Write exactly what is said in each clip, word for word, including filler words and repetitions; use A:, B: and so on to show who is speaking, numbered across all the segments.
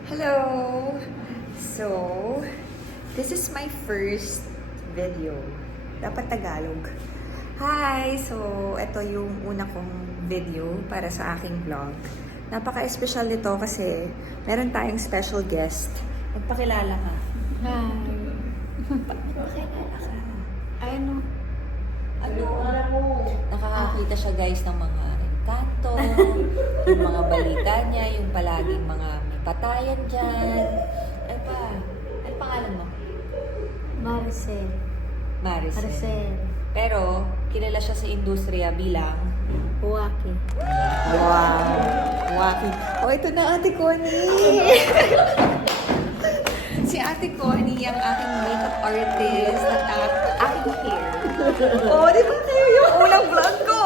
A: Hello! So, this is my first video. Dapat Tagalog. Hi! So, ito yung una kong video para sa aking vlog. Napaka-espesyal nito kasi meron tayong special guest. Magpakilala ka.
B: Hi.
A: Magpakilala ka.
B: Ay, ano?
A: Ano? Nakakakita siya guys ng mga engkanto, yung mga balita niya, yung palaging mga may patayan dyan. Ano pa? Ano pangalan mo?
B: Maricel.
A: Maricel.
B: Maricel.
A: Pero, kilala siya sa industriya bilang
B: Huwaki.
A: wow! Waki. Oh, ito na Ate Connie! Si Ate Connie, ang aking makeup artist at ang aking hair. Oh, di ba kayo yung unang vlog ko?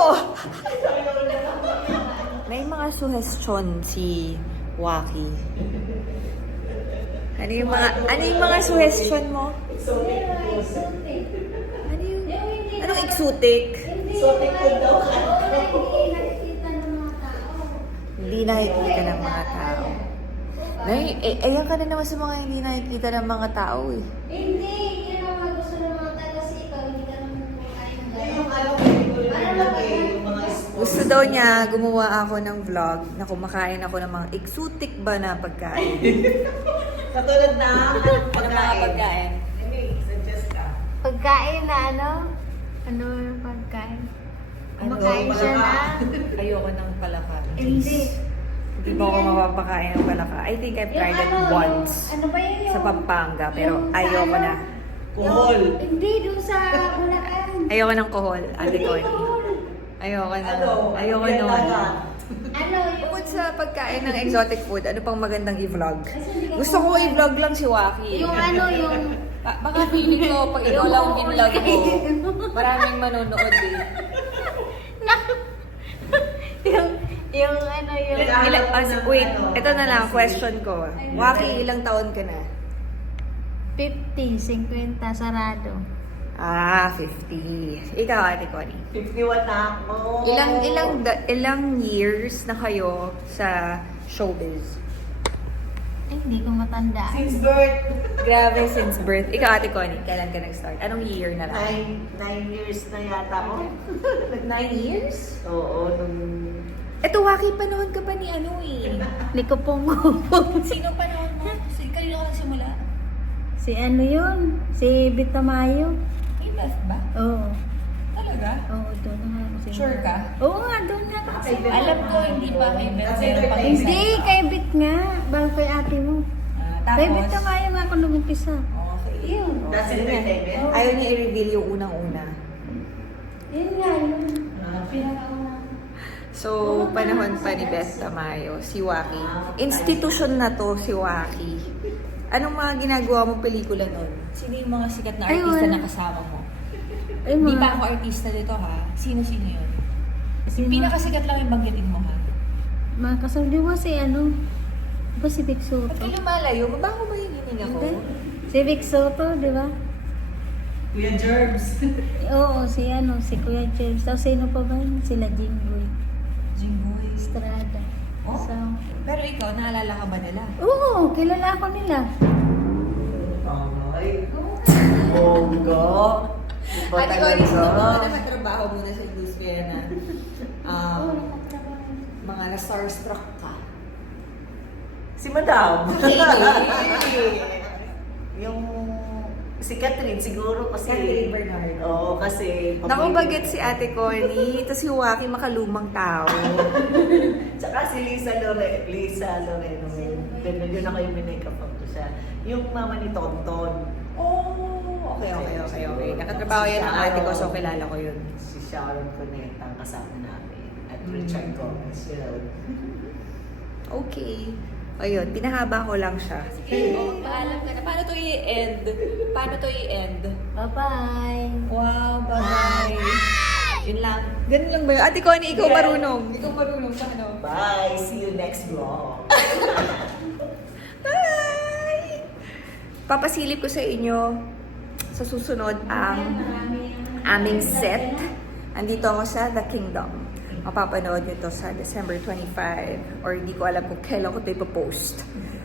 A: May mga suggestion si Waki. Ano yung mga ano yung mga suggestion mo? Ano yung anong exotic? Hindi nakikita ng mga tao. Nay, eh, ayan ka na naman sa mga hindi nakikita ng mga tao eh.
C: Hindi, yun ang mga gusto ng mga tayo kasi ikaw, hindi ka naman kumakain ng gano'n.
A: Gusto daw niya gumawa ako ng vlog na kumakain ako ng mga exotic ba na pagkain.
D: Katulad na anong
A: Ano mga pagkain?
D: Hindi, suggest ka.
B: Pagkain na ano? Ano yung pagkain? Kumakain
D: Ano,
B: siya na?
D: palaka?
A: Ayoko ng palaka.
B: Hindi.
A: Hindi mo ako mapapakain ng palaka. I think I've tried it
C: ano,
A: once
C: yung- ano ba yun yung...
A: sa Pampanga, pero
C: yung sa
A: ayoko
C: ano?
A: na.
D: Kuhol.
C: Yung- Hindi, doon sa Bulacan.
A: Ayoko ng kohol, Ate Connie. Ayoko na.
D: Ano?
A: Ayoko
D: Yan
A: nun.
D: lahat.
C: Ano yung...
A: Bukod sa pagkain ng exotic food, ano pang magandang i-vlog? Gusto ko i-vlog lang si Waki.
C: Yung ano, yung...
A: Ba- baka feeling ko, pag ikaw lang binlog ko, maraming manonood eh.
B: yung, yung ano yung...
D: Ilan-
A: Ilang, ah,
D: Ano,
A: wait,
D: ano,
A: ito na lang, question ko. Waki, ilang taon ka na?
B: fifty, fifty, sarado.
A: Ah, fifty. Ikaw, Ate Connie.
D: fifty-one na ako.
A: Ilang, ilang, da- ilang years na kayo sa showbiz?
B: Ay, hindi ko matandaan.
D: Since birth.
A: Grabe, since birth. Ikaw, Ate Connie, kailan ka nag-start? Anong year na lang?
D: Nine, nine years na yata ako.
A: Nine years?
D: Oo, nung...
A: Ito, Waki, panahon ka pa ni ano eh.
B: Hindi ko pong
A: Sino panahon mo? Si, kanino ka nagsimula?
B: Si ano yun? Si Bitamayo.
A: May left ba?
B: Oo.
A: Talaga?
B: Oo, doon na nga. ako
A: Sure ka?
B: Oo nga, doon nga. ako simula.
A: Alam ko, hindi pa kay Beth.
D: Kasi
A: Meron pa
D: thirty.
B: Hindi, kay Bit nga. Bago kay ate mo.
A: Ah,
B: Kay
A: tapos?
B: Bitamayo nga ako nag-umpisa.
A: Okay.
B: Yun.
D: That's
A: Sige.
D: entertainment.
A: Ayaw niya i-reveal yung unang-una.
B: Yun nga, yun.
D: Ah,
B: Pinakauna.
A: So, panahon pa ni Beth Tamayo, si Waki. Institution na to, si Waki. Anong mga ginagawa mong pelikula nun? Sino yung mga sikat na
B: Ayun.
A: artista na kasama mo?
B: Ay,
A: Hindi
B: mga...
A: pa ako artista dito ha. Sino-sino yun?
B: Sino?
A: Pinakasikat lang yung banggitin mo ha.
B: Mga kasama, di ba si ano? Di ba si Vic Soto?
A: Ba't kayo lumalayo? Mabaho ba yung hininga ko?
B: Hindi. Si Vic Soto, di ba?
D: Kuya Gerbs.
B: Oo, si ano, si Kuya James. Tapos sino pa ba yun? Sila Jingboy.
A: Jinggoy.
B: Estrada.
A: Oh?
B: So,
A: Pero ikaw, naalala ka ba nila?
B: oo, kilala ako nila.
D: Ay. Bongga. Iba
A: Ate Connie, sino mga
D: talaga.
A: nakatrabaho muna sa industriya na um, mga na-starstruck ka?
D: Si Madam.
A: Hey!
D: Yung... Si Catherine siguro kasi...
A: Catherine Bernardo.
D: Oo, kasi...
A: Naku, bagit si Ate Connie. Ito si Waki, makalumang tao.
D: Tsaka si Lisa Lore, Lisa Loreno. Pero yun ako yung minake-up ko siya. Yung mama ni Tonton.
A: Oh, okay, okay, okay, okay. Nakatrabaho yan ng ate ko, so kilala ko yun.
D: Si Sharon Cuneta ang kasama namin. At
A: Mm.
D: Richard Gomez, yun.
A: Okay. Ayun, pinahaba ko lang siya. Sige, oh, paalam ka na. Paano to i-end? Paano to i-end?
B: Bye-bye.
A: Wow, bye-bye. Yun lang. Ganun lang ba yun? Ate Connie, ikaw
D: Yeah.
A: marunong. Ikaw marunong sa ano?
D: Bye! See you next vlog.
A: Bye! Papasilip ko sa inyo sa susunod ang aming set. Andito ako sa The Kingdom. Mapapanood nyo to sa December twenty-fifth or hindi ko alam kung kailan ko ito ipopost.